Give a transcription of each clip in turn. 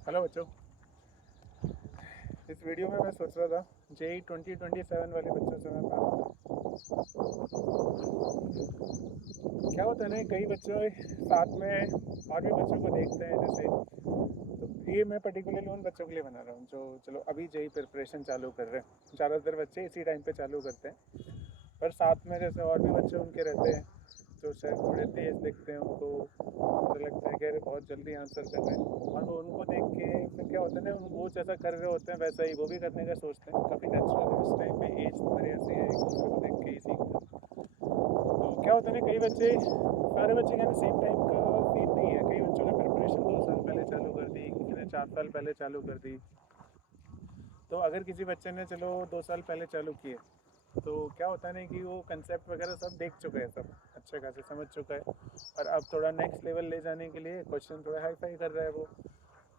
Hello बच्चों। इस video में मैं सोच रहा था जेई 2027 वाले बच्चों से मैं बात करूं। क्या होता है ना, कई बच्चों साथ में और भी बच्चों को देखते हैं जैसे, तो ये मैं पर्टिकुलरली उन बच्चों के लिए बना रहा हूँ जो चलो अभी जेई प्रिपरेशन चालू कर रहे हैं। ज़्यादातर बच्चे इसी टाइम पे चालू करते हैं, पर साथ में जैसे और भी बच्चे उनके रहते हैं जो शायद थोड़े तेज़ दिखते हैं, उनको मुझे लगता है कि अरे बहुत जल्दी आंसर कर रहे हैं, और वो उनको देख के फिर क्या होता है ना, वो जैसा कर रहे होते हैं वैसा ही वो भी करने का सोचते हैं। काफ़ी नेचुरल है, उस टाइम पे एज तुम्हारी ऐसी है, एक दूसरे को देख के ही सीखते हैं। तो क्या होता है ना, कई बच्चे, सारे बच्चे क्या सेम टाइम का सीन नहीं है। कई बच्चों ने प्रिपरेशन 2 साल पहले चालू कर दी, किसी ने 4 साल पहले चालू कर दी। तो अगर किसी बच्चे ने चलो 2 साल पहले चालू किए, तो क्या होता है ना कि वो कंसेप्ट वगैरह सब देख चुका है, सब अच्छे खासे समझ चुका है, और अब थोड़ा नेक्स्ट लेवल ले जाने के लिए क्वेश्चन थोड़ा हाई फाई कर रहा है वो।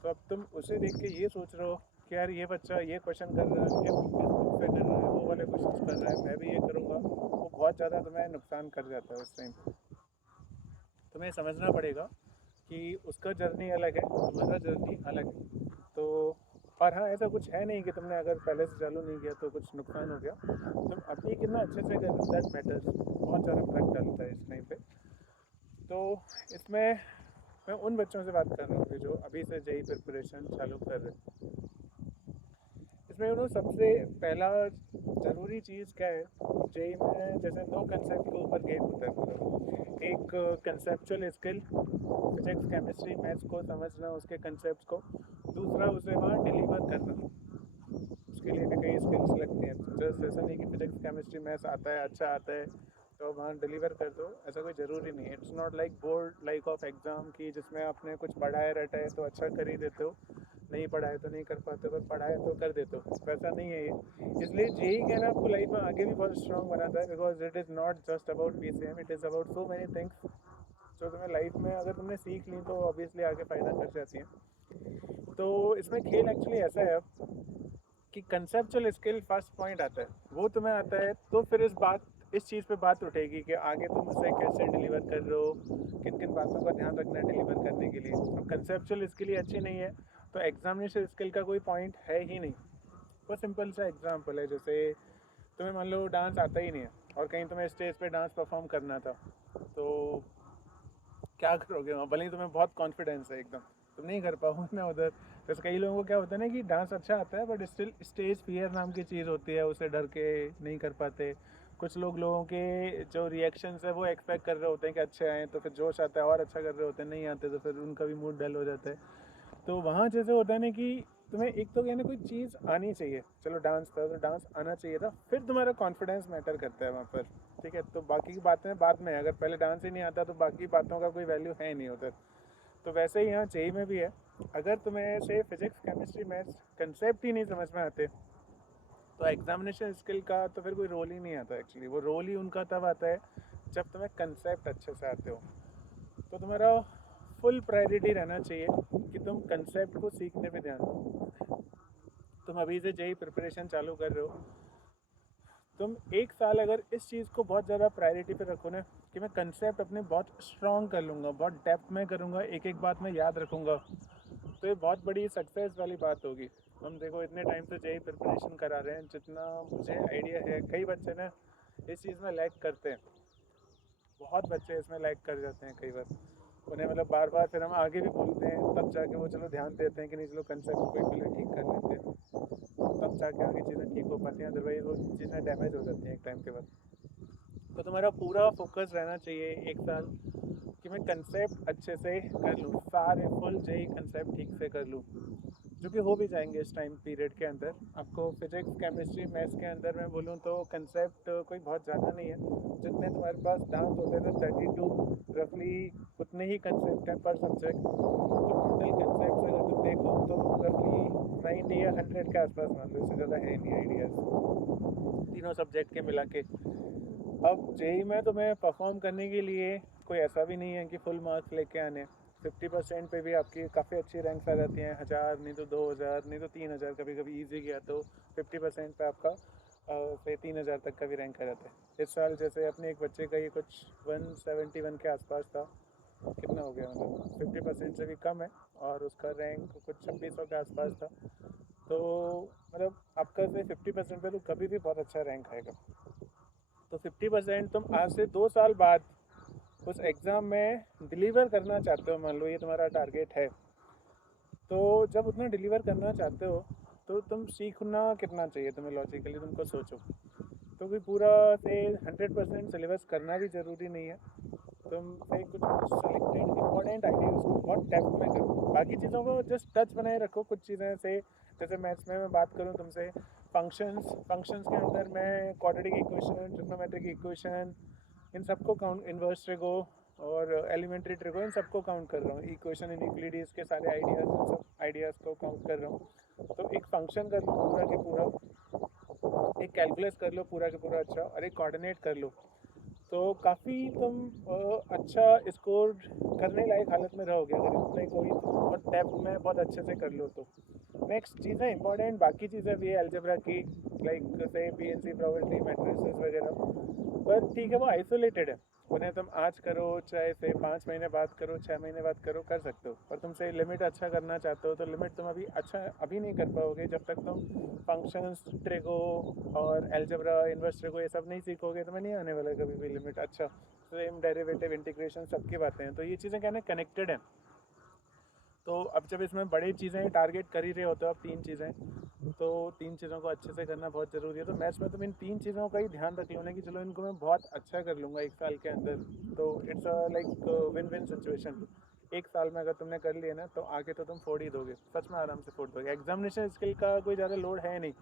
तो अब तुम उसे देख के ये सोच रहे हो कि यार ये बच्चा ये क्वेश्चन कर रहा है, ये इस बुक से कर रहा है, वो वाले क्वेश्चन कर रहा है, मैं भी ये करूँगा, वो बहुत ज़्यादा तुम्हें नुकसान कर जाता है उस टाइम पे। तुम्हें समझना पड़ेगा कि उसका जर्नी अलग है, तुम्हारा जर्नी अलग है। तो और हाँ, ऐसा कुछ है नहीं कि तुमने अगर पहले से चालू नहीं किया तो कुछ नुकसान हो गया। तुम अभी कितना अच्छे से कर रहे हो, दैट मैटर्स, बहुत ज़्यादा फर्क डालता है इस टाइम पे। तो इसमें मैं उन बच्चों से बात कर रहा हूँ कि जो अभी से जेई प्रिपरेशन चालू कर रहे हैं। इसमें सबसे पहला ज़रूरी चीज़ क्या है, जेई में जैसे दो कंसेप्ट के ऊपर गेम होता है पूरा। एक conceptual skill, physics chemistry maths को समझना, उसके कंसेप्ट को। दूसरा उसे वहाँ डिलीवर करना, उसके लिए भी कई स्किल्स लगती हैं। जस्ट ऐसा नहीं कि फिजिक्स केमिस्ट्री मैथ्स आता है, अच्छा आता है तो वहाँ डिलीवर कर दो, ऐसा कोई ज़रूरी नहीं है। It's not like board like of exam की जिसमें आपने कुछ पढ़ाया रटा है तो अच्छा कर ही देते हो, नहीं पढ़ाए तो नहीं कर पाते, पर पढ़ाए तो कर देते हो, वैसा नहीं है ये। इसलिए जेई कहना आपको लाइफ में आगे भी बहुत स्ट्रॉन्ग बनाता है, because it is not just about PCM, it is about so many things जो तुम्हें लाइफ में अगर तुमने सीख ली तो ऑब्वियसली आगे फ़ायदा कर जाती है। तो इसमें खेल एक्चुअली ऐसा है कि कंसेप्चुअल स्किल फर्स्ट पॉइंट आता है, वो तुम्हें आता है तो फिर इस चीज़ पे बात उठेगी कि आगे तुम उसे कैसे डिलीवर कर रहे हो, किन किन बातों का ध्यान रखना है डिलीवर करने के लिए। अब कंसेप्चुअल स्किल ही अच्छी नहीं है तो एग्जामिनेशन स्किल का कोई पॉइंट है ही नहीं। वो सिंपल सा एग्जाम्पल है, जैसे तुम्हें मान लो डांस आता ही नहीं है और कहीं तुम्हें स्टेज पे डांस परफॉर्म करना था, तो क्या करोगे वहाँ? भले ही तुम्हें बहुत कॉन्फिडेंस है एकदम, तुम नहीं कर पाओगे ना उधर। जैसे कई लोगों को क्या होता है ना कि डांस अच्छा आता है बट स्टिल स्टेज फियर नाम की चीज़ होती है, उसे डर के नहीं कर पाते। कुछ लोगों के जो रिएक्शंस है वो एक्सपेक्ट कर रहे होते हैं कि अच्छे आए, तो फिर जोश आता है और अच्छा कर रहे होते हैं, नहीं आते तो फिर उनका भी मूड डल हो जाता है। तो वहाँ जैसे होता है ना कि तुम्हें एक तो क्या ना कोई चीज़ आनी चाहिए, चलो डांस था तो डांस आना चाहिए था, फिर तुम्हारा कॉन्फिडेंस मैटर करता है वहाँ पर। ठीक है, तो बाकी की बातें बाद में, अगर पहले डांस ही नहीं आता तो बाकी बातों का कोई वैल्यू है नहीं उधर। तो वैसे ही यहाँ जेई में भी है, अगर तुम्हें से फिजिक्स केमिस्ट्री मैथ्स कंसेप्ट ही नहीं समझ में आते तो एग्जामिनेशन स्किल का तो फिर कोई रोल ही नहीं आता। एक्चुअली वो रोल ही उनका तब आता है जब तुम्हें कंसेप्ट अच्छे से आते हो। तो तुम्हारा फुल प्रायोरिटी रहना चाहिए कि तुम कंसेप्ट को सीखने पे ध्यान दो। तुम अभी से जेई प्रिपरेशन चालू कर रहे हो, तुम एक साल अगर इस चीज़ को बहुत ज़्यादा प्रायोरिटी पे रखो ना कि मैं कंसेप्ट अपने बहुत स्ट्रॉन्ग कर लूँगा, बहुत डेप्थ में करूँगा, एक एक बात मैं याद रखूँगा, तो ये बहुत बड़ी सक्सेस वाली बात होगी। हम देखो इतने टाइम से जेई प्रिपरेशन करा रहे हैं, जितना मुझे आइडिया है कई बच्चे ना इस चीज़ में लैग करते हैं, बहुत बच्चे इसमें लैग कर जाते हैं कई बार। उन्हें मतलब बार बार फिर हम आगे भी बोलते हैं तब जाके वो चलो ध्यान देते हैं कि नहीं चलो कंसेप्ट को ही पहले ठीक कर लेते हैं, तब जाके आगे चीज़ें ठीक हो पाती हैं, अदरवाइज वो चीज़ें डैमेज हो जाती हैं एक टाइम के बाद। तो तुम्हारा पूरा फोकस रहना चाहिए एक साल कि मैं कंसेप्ट अच्छे से कर लूँ, सारे फुल जेई कंसेप्ट ठीक से कर लूँ, जो कि हो भी जाएंगे इस टाइम पीरियड के अंदर। आपको फिजिक्स केमिस्ट्री मैथ्स के अंदर मैं बोलूँ तो कंसेप्ट कोई बहुत ज़्यादा नहीं है, जितने तुम्हारे पास दांत होते थे 32 रफली उतने ही कंसेप्ट हैं पर सब्जेक्ट। तो टोटल कंसेप्ट अगर तुम देखो तो रफली 90 या 100 के आसपास मान लो, इससे ज़्यादा है नहीं आइडियाज़ तीनों सब्जेक्ट के मिला के। अब जेई में तुम्हें परफॉर्म करने के लिए कोई ऐसा भी नहीं है कि फुल मार्क्स लेके आने। 50% पे भी आपकी काफ़ी अच्छी रैंक्स आ जाती हैं, 1000 नहीं तो 2000 नहीं तो 3000, कभी कभी ईजी गया तो 50% पे आपका से 3000 तक का भी रैंक आ जाता है। इस साल जैसे अपने एक बच्चे का ये कुछ 171 के आसपास था, कितना हो गया, मतलब 50% से भी कम है, और उसका रैंक कुछ 2600 के आसपास था। तो मतलब आपका से 50% पे तो कभी भी बहुत अच्छा रैंक आएगा। तो 50% तुम आज से 2 साल बाद उस एग्ज़ाम में डिलीवर करना चाहते हो, मान लो ये तुम्हारा टारगेट है। तो जब उतना डिलीवर करना चाहते हो तो तुम सीखना कितना चाहिए तुम्हें, लॉजिकली तुमको सोचो। तो भी पूरा से 100% सिलेबस करना भी ज़रूरी नहीं है। तुम से कुछ कुछ सेलेक्टेड इंपॉर्टेंट आइडिया उसको बहुत डेप्थ में करो, बाकी चीज़ों को जस्ट टच बनाए रखो। कुछ चीज़ें से जैसे मैथ्स में मैं बात करूँ तुमसे, फंक्शंस फंक्शंस के अंदर मैं क्वाड्रेटिक इक्वेशन, ट्रिग्नोमेट्रिक इक्वेशन, इन सबको काउंट, इन्वर्स ट्रिगो और एलिमेंट्री ट्रिगो, इन सबको काउंट कर रहा हूँ। इक्वेशन इनइक्वालिटीज़ के सारे आइडियाज़, इन सब आइडियाज़ को काउंट कर रहा हूँ। तो एक फंक्शन कर लो पूरा के पूरा, एक कैलकुलस कर लो पूरा के पूरा अच्छा, और एक कोऑर्डिनेट कर लो। तो काफ़ी तुम अच्छा स्कोर करने लायक हालत में रहोगे अगर इतने कोई तुम बहुत डेप्थ में बहुत अच्छे से कर लो तो। नेक्स्ट चीज़ें इंपॉर्टेंट, बाकी चीज़ें भी है अलजेब्रा की, लाइक से पीएनसी, प्रोबेबिलिटी, मैट्रिसेस वगैरह। पर ठीक है, वो आइसोलेटेड है। उन्हें तुम आज करो, चाहे से 5 महीने बाद करो, 6 महीने बाद करो, कर सकते हो। पर तुमसे लिमिट अच्छा करना चाहते हो तो लिमिट तुम अभी अच्छा अभी नहीं कर पाओगे जब तक तुम फंक्शंस, ट्रिगो और एल्जेब्रा, इन्वर्स ट्रिगो ये सब नहीं सीखोगे। तुम्हें नहीं आने वाला कभी भी लिमिट अच्छा। सेम डेरिवेटिव, इंटीग्रेशन, सबकी बातें हैं। तो ये चीज़ें क्या है, कनेक्टेड हैं। तो अब जब इसमें बड़ी चीज़ें टारगेट कर ही रहे होते हो, अब 3 चीज़ें, तो 3 चीज़ों को अच्छे से करना बहुत ज़रूरी है। तो मैथ्स में तुम इन 3 चीज़ों का ही ध्यान रख लो ना कि चलो इनको मैं बहुत अच्छा कर लूँगा 1 साल के अंदर। तो it's a like win win situation. 1 साल में अगर तुमने कर लिया ना तो आगे तो तुम फोड़ ही दोगे, सच में आराम से फोड़ दोगे। एग्जामिनेशन स्किल का कोई ज़्यादा लोड है नहीं।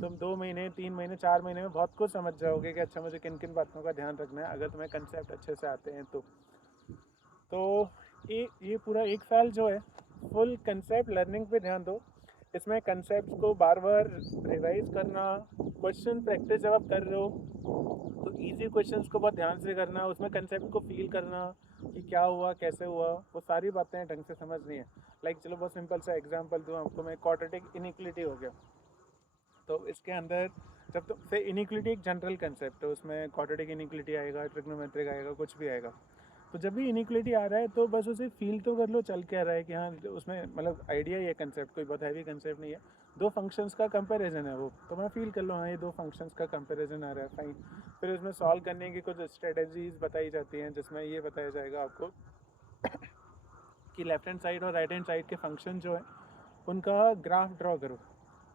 तुम 2 महीने, 3 महीने, 4 महीने में बहुत कुछ समझ जाओगे कि अच्छा मुझे किन किन बातों का ध्यान रखना है, अगर तुम्हें कंसेप्ट अच्छे से आते हैं तो। तो ये पूरा 1 साल जो है फुल कंसेप्ट लर्निंग पे ध्यान दो। इसमें कंसेप्ट को बार बार रिवाइज करना, क्वेश्चन प्रैक्टिस जब आप कर रहे हो तो इजी क्वेश्चंस को बहुत ध्यान से करना, उसमें कंसेप्ट को फील करना कि क्या हुआ, कैसे हुआ, वो सारी बातें ढंग से समझनी है। लाइक चलो बहुत सिंपल सा एग्जांपल दूँ आपको मैं, क्वाड्रेटिक इनइक्वालिटी हो गया। तो इसके अंदर जब तो से इनइक्वालिटी एक जनरल कंसेप्ट है, उसमें क्वाड्रेटिक इनइक्वालिटी आएगा, ट्रिग्नोमेट्रिक आएगा, कुछ भी आएगा। तो जब भी इनइक्वालिटी आ रहा है तो बस उसे फील तो कर लो चल क्या रहा है, कि हाँ उसमें मतलब आइडिया ही है, कंसेप्ट कोई बहुत हैवी कंसेप्ट नहीं है। दो फंक्शंस का कंपैरिजन है वो, तो मैं फील कर लो हाँ ये दो फंक्शंस का कंपैरिजन आ रहा है, फाइन। फिर उसमें सॉल्व करने की कुछ स्ट्रेटजीज बताई जाती हैं, जिसमें ये बताया जाएगा आपको कि लेफ्ट हैंड साइड और राइट हैंड साइड के फंक्शन जो है उनका ग्राफ ड्रॉ करो।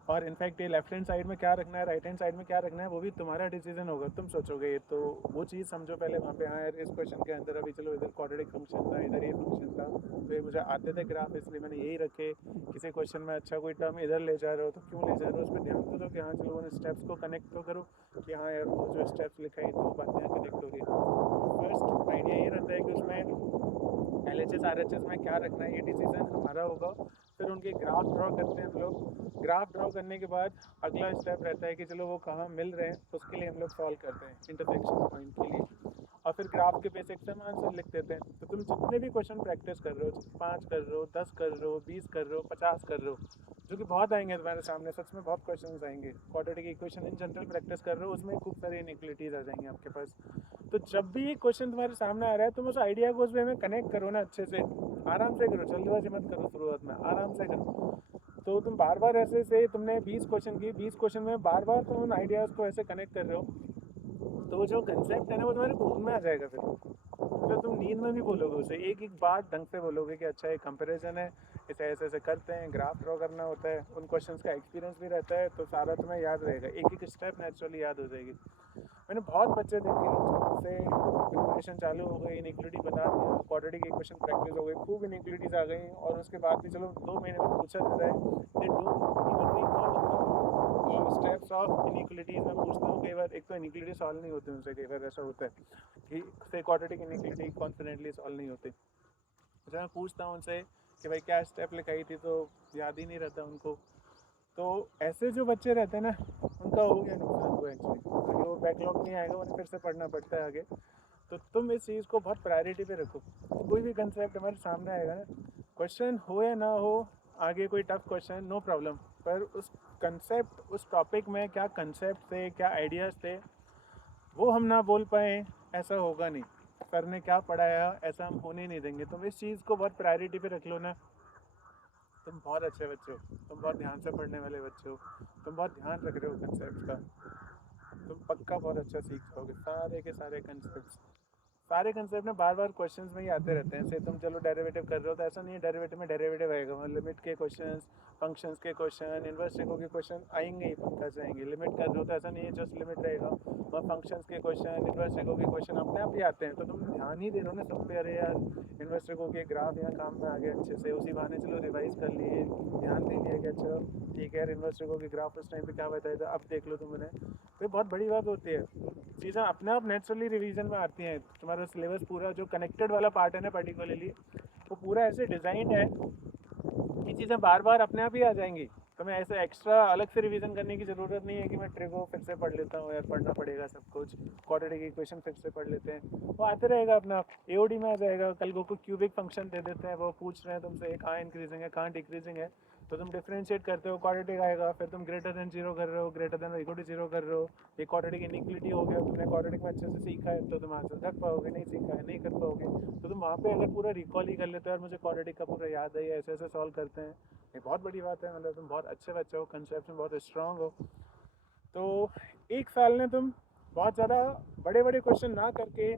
और इनफैक्ट ये लेफ्ट हैंड साइड में क्या रखना है, राइट हैंड साइड में क्या रखना है, वो भी तुम्हारा डिसीजन होगा, तुम सोचोगे। तो वो चीज़ समझो पहले वहाँ पे। हाँ यार इस क्वेश्चन के अंदर अभी चलो इधर क्वाड्रेटिक फंक्शन था, इधर ये फंक्शन था, तो ये मुझे आते थे ग्राफ इसलिए मैंने यही रखे। किसी क्वेश्चन में अच्छा कोई टर्म इधर ले जा रहे हो तो क्यों ले जा रहे हो, उस पर ध्यान तो दो कि हाँ चलो उन स्टेप्स को कनेक्ट तो करो कि हाँ यार वो जो स्टेप्स लिखाई तो वो बातें कनेक्ट हो रही है। तो फर्स्ट आइडिया ये रहता है कि उसमें LHS RHS में क्या रखना है, ये डिसीजन हमारा होगा। फिर उनके ग्राफ ड्रॉ करते हैं हम लोग। ग्राफ ड्रॉ करने के बाद अगला स्टेप रहता है कि चलो वो कहाँ मिल रहे हैं, उसके लिए हम लोग सॉल्व करते हैं इंटरसेक्शन पॉइंट के लिए। और फिर ग्राफ के बेसिक्स से हम आंसर लिख देते हैं। तो तुम जितने भी क्वेश्चन प्रैक्टिस कर रहे हो, 5 कर रहे हो, 10 कर रहे हो, 20 कर रहे हो, 50 कर रहे हो, जो कि बहुत आएंगे तुम्हारे सामने, सच में बहुत क्वेश्चन आएंगे। Quadratic equation in general practice कर रहे हो, उसमें खूब सारी इनइक्वालिटीज आ जाएंगी आपके पास। तो जब भी ये क्वेश्चन तुम्हारे सामने आ रहा है तुम उस आइडिया को उस वे में कनेक्ट करो ना अच्छे से, आराम से करो, जल्दबाजी मत करो, शुरुआत में आराम से करो। तो तुम बार बार ऐसे से तुमने 20 क्वेश्चन की, 20 क्वेश्चन में बार बार तुम उन आइडियाज़ को ऐसे कनेक्ट कर रहे हो, तो वो जो कंसेप्ट है ना वो तुम्हारे खून में आ जाएगा। फिर मतलब तुम नींद में भी बोलोगे उसे, एक एक बात ढंग से बोलोगे कि अच्छा ये कंपैरिजन है, इसे ऐसे ऐसे करते हैं, ग्राफ ड्रॉ करना होता है। उन क्वेश्चंस का एक्सपीरियंस भी रहता है तो सारा तुम्हें याद रहेगा, एक एक स्टेप नेचुरली याद हो जाएगी। मैंने बहुत बच्चे देखे हैं से प्रिपरेशन चालू हो गई, इनइक्वालिटी बता दिया, क्वाड्रेटिक इक्वेशन प्रैक्टिस हो गई, खूब इनइक्वालिटीज आ गई, और उसके बाद भी चलो 2 महीने में पूछा जा रहा है, they don't even recall steps of inequalities. मैं पूछता हूँ कई बार, एक तो इनइक्वालिटी सॉल्व नहीं होती उनसे, कई बार ऐसा होता है कि से क्वाड्रेटिक इनइक्वालिटी कॉन्फिडेंटली सॉल्व नहीं होती। जब मैं पूछता हूँ उनसे कि भाई क्या स्टेप लिखाई थी, तो याद ही नहीं रहता उनको। तो ऐसे जो बच्चे रहते हैं ना, उनका हो गया नुकसान को एक्चुअली, क्योंकि वो बैकलॉग नहीं आएगा, उन्हें फिर से पढ़ना पड़ता है आगे। तो तुम इस चीज़ को बहुत प्रायोरिटी पे रखो। कोई भी कंसेप्ट हमारे सामने आएगा ना, क्वेश्चन हो या ना हो, आगे कोई टफ क्वेश्चन नो प्रॉब्लम, पर उस कंसेप्ट, उस टॉपिक में क्या कंसेप्ट थे, क्या आइडियाज़ थे, वो हम ना बोल पाए, ऐसा होगा नहीं। सर ने क्या पढ़ाया ऐसा हम होने नहीं देंगे। तुम इस चीज़ को बहुत प्रायोरिटी पे रख लो ना, तुम बहुत अच्छे बच्चे हो, तुम बहुत ध्यान से पढ़ने वाले बच्चे हो, तुम बहुत ध्यान रख रहे हो कंसेप्ट का, तुम पक्का बहुत अच्छा सीख जाओगे सारे के सारे कंसेप्ट। सारे कंसेप्ट में बार बार क्वेश्चंस में ही आते रहते हैं। जैसे तुम चलो डेरिवेटिव कर रहे हो तो ऐसा नहीं है डेरिवेटिव में डेरिवेटिव आएगा, वहाँ लिमिट के क्वेश्चंस, फंक्शंस के क्वेश्चन, इनवर्स ट्रिको के क्वेश्चन आएंगे ही, पक्का से आएंगे। लिमिट कर रहे हो तो ऐसा नहीं है जस्ट लिमिट रहेगा, वहाँ फंक्शंस के क्वेश्चन, इनवर्स ट्रिको के क्वेश्चन अपने आप ही आते हैं। तो तुम ध्यान ही दे रहे हो ना सब पे, अरे यार इनवर्स ट्रिको के ग्राफ यहाँ काम में आ गए अच्छे से, उसी बहाने चलो रिवाइज कर लिए, ध्यान दे लिया कि अच्छा ठीक है यार इनवर्स ट्रिको के ग्राफ उस टाइम पे क्या बताया था, अब देख लो तुमने। तो ये बहुत बड़ी बात होती है, चीज़ें अपने आप नेचुरली रिवीजन में आती हैं। तुम्हारा सिलेबस पूरा जो कनेक्टेड वाला पार्ट है ना पर्टिकुलरली, वो पूरा ऐसे डिज़ाइन है कि चीज़ें बार बार अपने आप ही आ जाएंगी। तुम्हें ऐसे एक्स्ट्रा अलग से रिवीजन करने की ज़रूरत नहीं है कि मैं ट्रिगो फिर से पढ़ लेता हूँ यार, पढ़ना पड़ेगा सब कुछ, क्वाड्रेटिक इक्वेशन फिर से पढ़ लेते हैं, वो आते रहेगा अपना आप, एओडी में आ जाएगा। कल को कोई क्यूबिक फंक्शन दे देते हैं, वो पूछ रहे हैं तुमसे कहाँ इंक्रीजिंग है कहाँ डिक्रीजिंग है, तो तुम डिफरेंशिएट करते हो, क्वाड्रेटिक आएगा, फिर तुम ग्रेटर देन जीरो कर रहे हो, greater than equal to zero कर रहे हो, ये क्वाड्रेटिक इनइक्वलिटी हो गया, तुमने क्वाड्रेटिक में अच्छे से सीखा है तो तुम आंसर कर पाओगे, नहीं सीखा है नहीं कर पाओगे। तो तुम वहाँ पे अगर पूरा रिकॉल ही कर लेते हो यार मुझे क्वाड्रेटिक का पूरा याद है, ऐसे ऐसे सॉल्व करते हैं, ये बहुत बड़ी बात है। मतलब तुम बहुत अच्छे बच्चे हो, कंसेप्ट में बहुत स्ट्रांग हो। तो एक साल में तुम बहुत ज़्यादा बड़े बड़े क्वेश्चन ना करके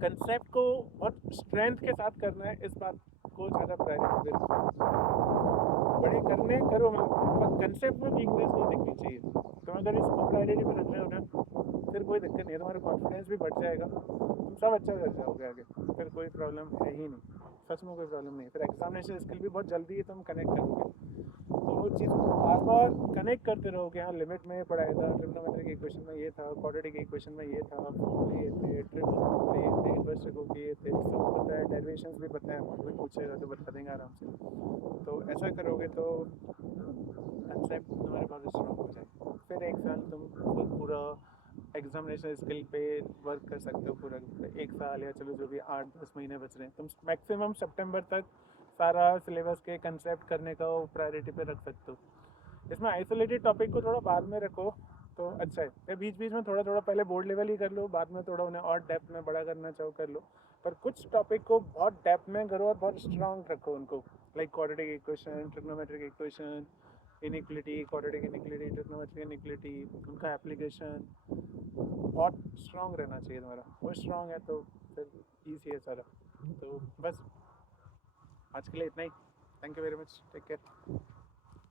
कंसेप्ट को बहुत स्ट्रेंथ के साथ करना है, इस बात को ज़्यादा प्रायोरिटी दे। बड़े करने करो, मतलब कंसेप्ट में वीकनेस नहीं दिखनी चाहिए। तुम अगर इसको प्रायोरिटी में रख रहे हो ना, फिर कोई दिक्कत नहीं है, तुम्हारा कॉन्फिडेंस भी बढ़ जाएगा, तुम सब अच्छा कर जाओगे आगे, फिर कोई प्रॉब्लम है ही नहीं, सच में कोई प्रॉब्लम नहीं है। फिर एग्जामिनेशन स्किल भी बहुत जल्दी ही तुम कनेक्ट करोगे। तो वो चीज़ को बार बार कनेक्ट करते रहो कि हाँ लिमिट में ये पढ़ाया था, ट्रिग्नोमेट्रिक इक्वेशन में ये था, क्वाड्रेटिक इक्वेशन में ये था, फॉर्मूले ये थे, ट्रिगो फॉर्मूले ये थे, इनवर्स ट्रिगो के ये थे, सब पता है, डेरिवेशंस भी पता है, कोई पूछेगा तो बता देंगे आराम से। तो ऐसा करोगे तो कंसेप्ट तुम्हारे बहुत स्ट्रॉन्ग हो जाए, फिर एक साल तुम पूरा एग्जामिनेशन स्किल पे वर्क कर सकते हो। पूरा एक साल या चलो जो भी 8-10 महीने बच रहे हैं, तुम मैक्सिमम सितंबर तक सारा सिलेबस के कंसेप्ट करने का प्रायोरिटी पे रख सकते हो। इसमें आइसोलेटेड टॉपिक को थोड़ा बाद में रखो तो अच्छा है, या बीच बीच में थोड़ा थोड़ा पहले बोर्ड लेवल ही कर लो, बाद में थोड़ा उन्हें और डेप्थ में बड़ा करना चाहो कर लो, पर कुछ टॉपिक को बहुत डेप्थ में करो और बहुत स्ट्रांग रखो उनको, like quadratic equation, trigonometric equation, inequality, quadratic inequality, trigonometric inequality, उनका एप्लीकेशन बहुत स्ट्रांग रहना चाहिए तुम्हारा। वो स्ट्रांग है तो फिर ईजी है सारा। तो बस आज के लिए इतना ही। Thank you very much, take care.